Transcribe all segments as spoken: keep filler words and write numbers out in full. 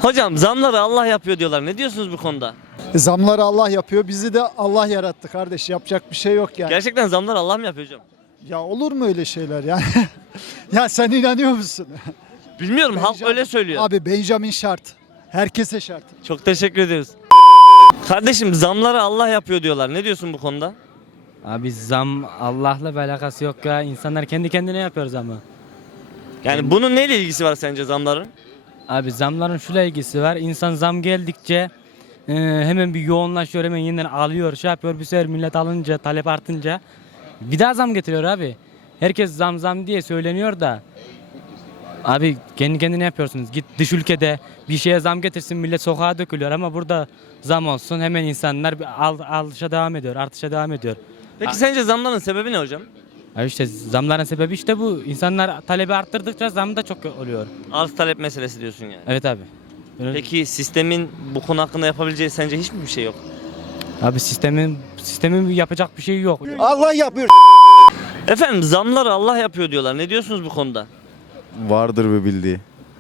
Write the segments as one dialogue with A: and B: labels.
A: Hocam zamları Allah yapıyor diyorlar. Ne diyorsunuz bu konuda?
B: Zamları Allah yapıyor. Bizi de Allah yarattı kardeş. Yapacak bir şey yok yani.
A: Gerçekten zamları Allah mı yapıyor hocam?
B: Ya olur mu öyle şeyler yani? Ya sen inanıyor musun?
A: Bilmiyorum, halk
B: Benjamin-
A: öyle söylüyor.
B: Abi Benjamin şart. Herkese şart.
A: Çok teşekkür ediyoruz. Kardeşim zamları Allah yapıyor diyorlar. Ne diyorsun bu konuda?
C: Abi zam Allah'la bir alakası yok ya. İnsanlar kendi kendine yapıyor zamı.
A: Yani bunun neyle ilgisi var sence zamların?
C: Abi zamların şuyla ilgisi var. İnsan zam geldikçe e, hemen bir yoğunlaşıyor, hemen yeniden alıyor, şey yapıyor. Bir sefer millet alınca, talep artınca bir daha zam getiriyor abi. Herkes zam zam diye söyleniyor da abi kendi kendine yapıyorsunuz. Git dış ülkede bir şeye zam getirsin, millet sokağa dökülüyor ama burada zam olsun hemen insanlar bir al, alışa devam ediyor, artışa devam ediyor.
A: Peki sence zamların sebebi ne hocam?
C: Abi işte zamların sebebi işte bu. İnsanlar talebi arttırdıkça zam da çok oluyor.
A: Arz talep meselesi diyorsun yani.
C: Evet abi. Öyle-
A: Peki sistemin bu konu hakkında yapabileceği sence hiç mi bir şey yok?
C: Abi sistemin sistemin yapacak bir şey yok.
B: Allah yapıyor.
A: Efendim zamları Allah yapıyor diyorlar. Ne diyorsunuz bu konuda?
D: Vardır bir bildiği.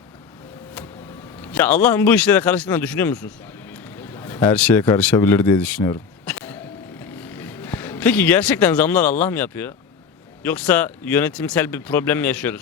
A: Ya Allah'ın bu işlere karıştığını düşünüyor musunuz?
D: Her şeye karışabilir diye düşünüyorum.
A: Peki gerçekten zamlar Allah mı yapıyor? Yoksa yönetimsel bir problem mi yaşıyoruz?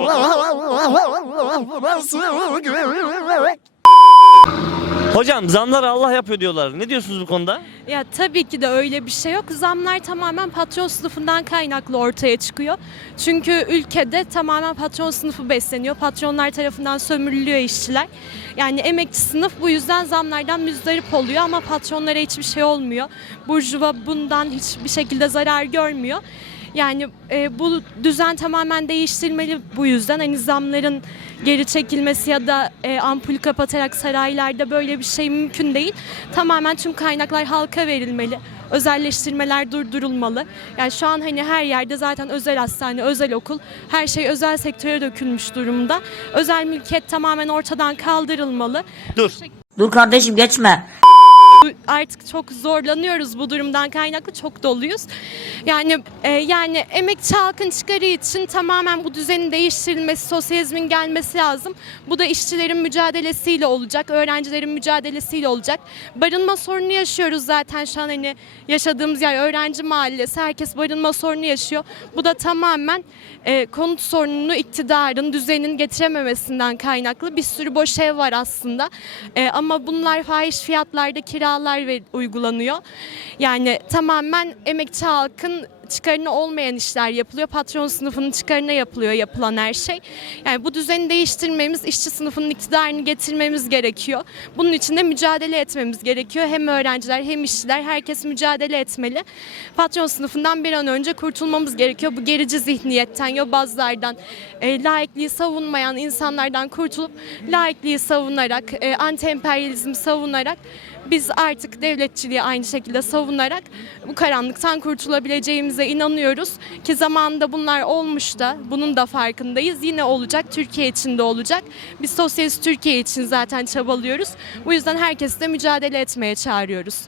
A: Hocam zamları Allah yapıyor diyorlar. Ne diyorsunuz bu konuda?
E: Ya tabii ki de öyle bir şey yok. Zamlar tamamen patron sınıfından kaynaklı ortaya çıkıyor. Çünkü ülkede tamamen patron sınıfı besleniyor. Patronlar tarafından sömürülüyor işçiler. Yani emekçi sınıf bu yüzden zamlardan müzdarip oluyor ama patronlara hiçbir şey olmuyor. Burjuva bundan hiçbir şekilde zarar görmüyor. Yani e, bu düzen tamamen değiştirmeli bu yüzden. Hani zamların geri çekilmesi ya da e, ampul kapatarak saraylarda böyle bir şey mümkün değil. Tamamen tüm kaynaklar halka verilmeli. Özelleştirmeler durdurulmalı. Yani şu an hani her yerde zaten özel hastane, özel okul, her şey özel sektöre dökülmüş durumda. Özel mülkiyet tamamen ortadan kaldırılmalı.
A: Dur.
F: Dur kardeşim geçme.
E: Artık çok zorlanıyoruz bu durumdan kaynaklı, çok doluyuz. Yani e, yani emekçi halkın çıkarı için tamamen bu düzenin değiştirilmesi, sosyalizmin gelmesi lazım. Bu da işçilerin mücadelesiyle olacak, öğrencilerin mücadelesiyle olacak. Barınma sorunu yaşıyoruz zaten şu an, hani yaşadığımız yer öğrenci mahallesi, herkes barınma sorunu yaşıyor. Bu da tamamen e, konut sorununu iktidarın, düzenin getirememesinden kaynaklı. Bir sürü boş ev var aslında e, ama bunlar fahiş fiyatlarda kiralar ve uygulanıyor. Yani tamamen emekçi halkın çıkarına olmayan işler yapılıyor. Patron sınıfının çıkarına yapılıyor yapılan her şey. Yani bu düzeni değiştirmemiz, işçi sınıfının iktidarını getirmemiz gerekiyor. Bunun için de mücadele etmemiz gerekiyor. Hem öğrenciler hem işçiler, herkes mücadele etmeli. Patron sınıfından bir an önce kurtulmamız gerekiyor. Bu gerici zihniyetten, yobazlardan, e, laikliği savunmayan insanlardan kurtulup laikliği savunarak, e, anti-emperyalizmi savunarak biz artık devletçiliği aynı şekilde savunarak bu karanlıktan kurtulabileceğimize inanıyoruz. Ki zamanında bunlar olmuş da, bunun da farkındayız. Yine olacak, Türkiye için de olacak. Biz sosyalist Türkiye için zaten çabalıyoruz. Bu yüzden herkesi de mücadele etmeye çağırıyoruz.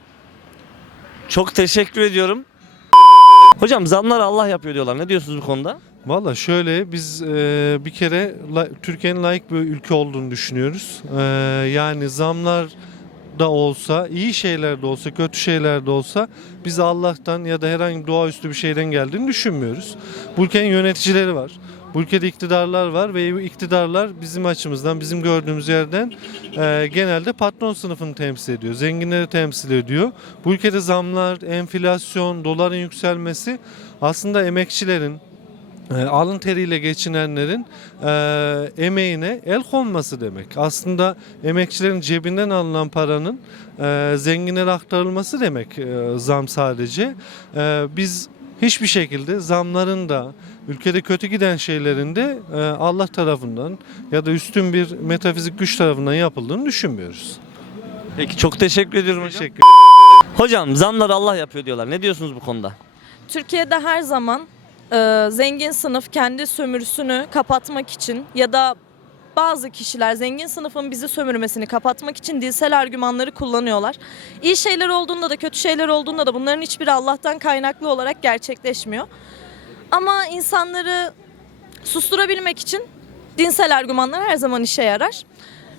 A: Çok teşekkür ediyorum. Hocam zamları Allah yapıyor diyorlar. Ne diyorsunuz bu konuda?
G: Valla şöyle biz e, bir kere la, Türkiye'nin layık bir ülke olduğunu düşünüyoruz. E, yani zamlar da olsa, iyi şeyler de olsa, kötü şeyler de olsa biz Allah'tan ya da herhangi bir doğaüstü bir şeyden geldiğini düşünmüyoruz. Bu ülkenin yöneticileri var. Bu ülkede iktidarlar var ve bu iktidarlar bizim açımızdan, bizim gördüğümüz yerden e, genelde patron sınıfını temsil ediyor. Zenginleri temsil ediyor. Bu ülkede zamlar, enflasyon, doların yükselmesi aslında emekçilerin, E, alın teriyle geçinenlerin e, emeğine el konması demek. Aslında emekçilerin cebinden alınan paranın e, zenginlere aktarılması demek e, zam sadece. E, biz hiçbir şekilde zamların da ülkede kötü giden şeylerin de e, Allah tarafından ya da üstün bir metafizik güç tarafından yapıldığını düşünmüyoruz.
A: Peki çok teşekkür ediyorum hocam.
G: Teşekkür
A: Hocam zamları Allah yapıyor diyorlar. Ne diyorsunuz bu konuda?
H: Türkiye'de her zaman e, zengin sınıf kendi sömürüsünü kapatmak için ya da bazı kişiler zengin sınıfın bizi sömürmesini kapatmak için dilsel argümanları kullanıyorlar. İyi şeyler olduğunda da kötü şeyler olduğunda da bunların hiçbiri Allah'tan kaynaklı olarak gerçekleşmiyor. Ama insanları susturabilmek için dinsel argümanlar her zaman işe yarar.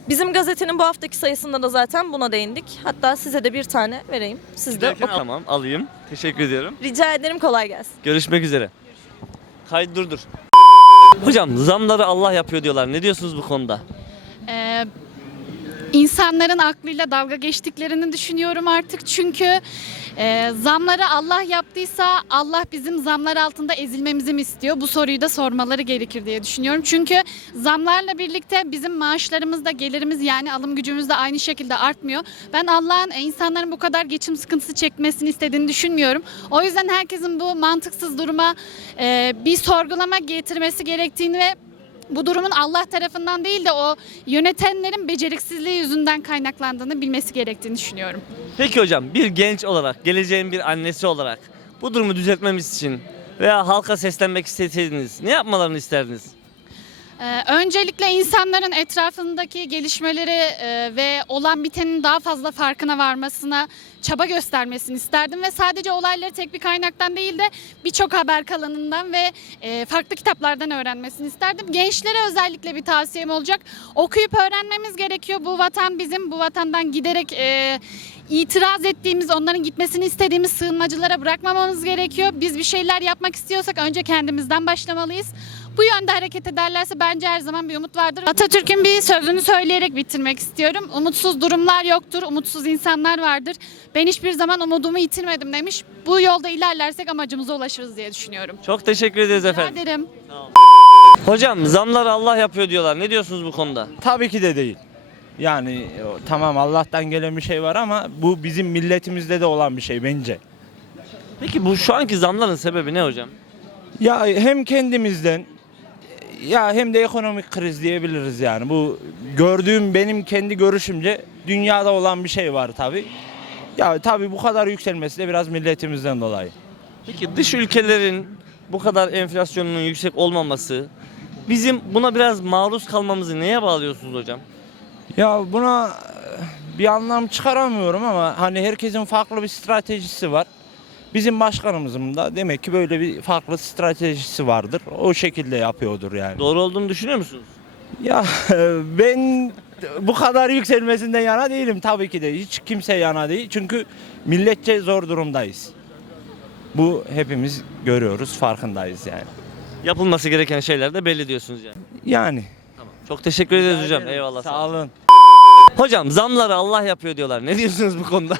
H: Bizim gazetenin bu haftaki sayısında da zaten buna değindik. Hatta size de bir tane vereyim. Siz de
A: Giderken
H: okuyun.
A: tamam alayım. Teşekkür ediyorum.
H: Rica ederim, kolay gelsin.
A: Görüşmek üzere. Kaydı durdur. Hocam zamları Allah yapıyor diyorlar. Ne diyorsunuz bu konuda?
I: Ee, insanların aklıyla dalga geçtiklerini düşünüyorum artık. Çünkü e, zamları Allah yaptıysa Allah bizim zamlar altında ezilmemizi mi istiyor? Bu soruyu da sormaları gerekir diye düşünüyorum. Çünkü zamlarla birlikte bizim maaşlarımız da gelirimiz yani alım gücümüz de aynı şekilde artmıyor. Ben Allah'ın e, insanların bu kadar geçim sıkıntısı çekmesini istediğini düşünmüyorum. O yüzden herkesin bu mantıksız duruma e, bir sorgulama getirmesi gerektiğini ve bu durumun Allah tarafından değil de o yönetenlerin beceriksizliği yüzünden kaynaklandığını bilmesi gerektiğini düşünüyorum.
A: Peki hocam bir genç olarak, geleceğin bir annesi olarak bu durumu düzeltmemiz için veya halka seslenmek isteseydiniz ne yapmalarını isterdiniz?
I: Ee, öncelikle insanların etrafındaki gelişmeleri e, ve olan bitenin daha fazla farkına varmasına çaba göstermesini isterdim ve sadece olayları tek bir kaynaktan değil de birçok haber kanalından ve e, farklı kitaplardan öğrenmesini isterdim. Gençlere özellikle bir tavsiyem olacak. Okuyup öğrenmemiz gerekiyor. Bu vatan bizim. Bu vatandan giderek e, itiraz ettiğimiz, onların gitmesini istediğimiz sığınmacılara bırakmamamız gerekiyor. Biz bir şeyler yapmak istiyorsak önce kendimizden başlamalıyız. Bu yönde hareket ederlerse bence her zaman bir umut vardır. Atatürk'ün bir sözünü söyleyerek bitirmek istiyorum. Umutsuz durumlar yoktur, umutsuz insanlar vardır. Ben hiçbir zaman umudumu yitirmedim demiş. Bu yolda ilerlersek amacımıza ulaşırız diye düşünüyorum.
A: Çok teşekkür ederiz
I: Rica
A: efendim.
I: ederim.
A: Hocam zamları Allah yapıyor diyorlar. Ne diyorsunuz bu konuda?
J: Tabii ki de değil. Yani o, tamam Allah'tan gelen bir şey var ama bu bizim milletimizde de olan bir şey bence.
A: Peki bu şu anki zamların sebebi ne hocam?
J: Ya hem kendimizden ya hem de ekonomik kriz diyebiliriz yani. Bu gördüğüm benim kendi görüşümce dünyada olan bir şey var tabii. Ya tabii bu kadar yükselmesi de biraz milletimizden dolayı.
A: Peki dış ülkelerin bu kadar enflasyonunun yüksek olmaması bizim buna biraz maruz kalmamızı neye bağlıyorsunuz hocam?
J: Ya buna bir anlam çıkaramıyorum ama hani herkesin farklı bir stratejisi var. Bizim başkanımızın da demek ki böyle bir farklı stratejisi vardır. O şekilde yapıyordur yani.
A: Doğru olduğunu düşünüyor musunuz?
J: Ya ben bu kadar yükselmesinden yana değilim tabii ki de. Hiç kimse yana değil. Çünkü milletçe zor durumdayız. Bu hepimiz görüyoruz, farkındayız yani.
A: Yapılması gereken şeyler de belli diyorsunuz yani.
J: Yani.
A: Tamam. Çok teşekkür ederiz hocam. Eyvallah.
J: Sağ olun.
A: Hocam zamları Allah yapıyor diyorlar. Ne diyorsunuz bu konuda?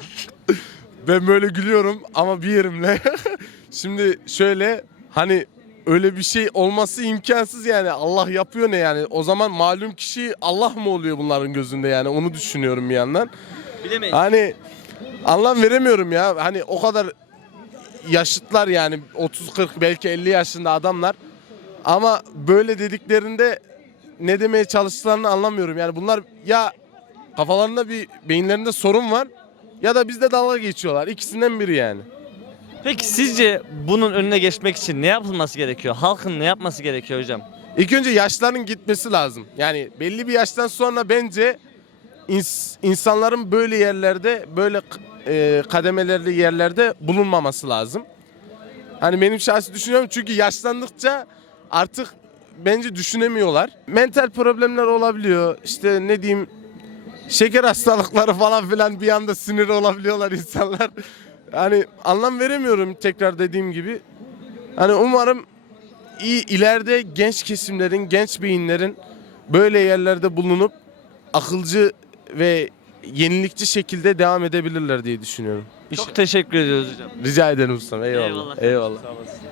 K: Ben böyle gülüyorum ama bir yerimle. Şimdi şöyle hani öyle bir şey olması imkansız yani. Allah yapıyor ne yani? O zaman malum kişi Allah mı oluyor bunların gözünde yani? Onu düşünüyorum bir yandan.
A: Bilemeyiz.
K: Hani anlam veremiyorum ya. Hani o kadar yaşıtlar yani otuz kırk belki elli yaşında adamlar. Ama böyle dediklerinde ne demeye çalıştıklarını anlamıyorum. Yani bunlar ya kafalarında bir beyinlerinde sorun var ya da bizde dalga geçiyorlar. İkisinden biri yani.
A: Peki sizce bunun önüne geçmek için ne yapılması gerekiyor? Halkın ne yapması gerekiyor hocam?
K: İlk önce yaşların gitmesi lazım. Yani belli bir yaştan sonra bence ins- insanların böyle yerlerde, böyle e, kademelerli yerlerde bulunmaması lazım. Hani benim şahsi düşünüyorum çünkü yaşlandıkça artık bence düşünemiyorlar. Mental problemler olabiliyor. İşte ne diyeyim, şeker hastalıkları falan filan, bir anda sinir olabiliyorlar insanlar. Hani anlam veremiyorum tekrar dediğim gibi. Hani umarım iyi ileride genç kesimlerin, genç beyinlerin böyle yerlerde bulunup akılcı ve yenilikçi şekilde devam edebilirler diye düşünüyorum.
A: Çok teşekkür ediyoruz hocam.
K: Rica ederim ustam. Eyvallah.
A: Eyvallah.
K: Eyvallah.
A: Sağ olasın.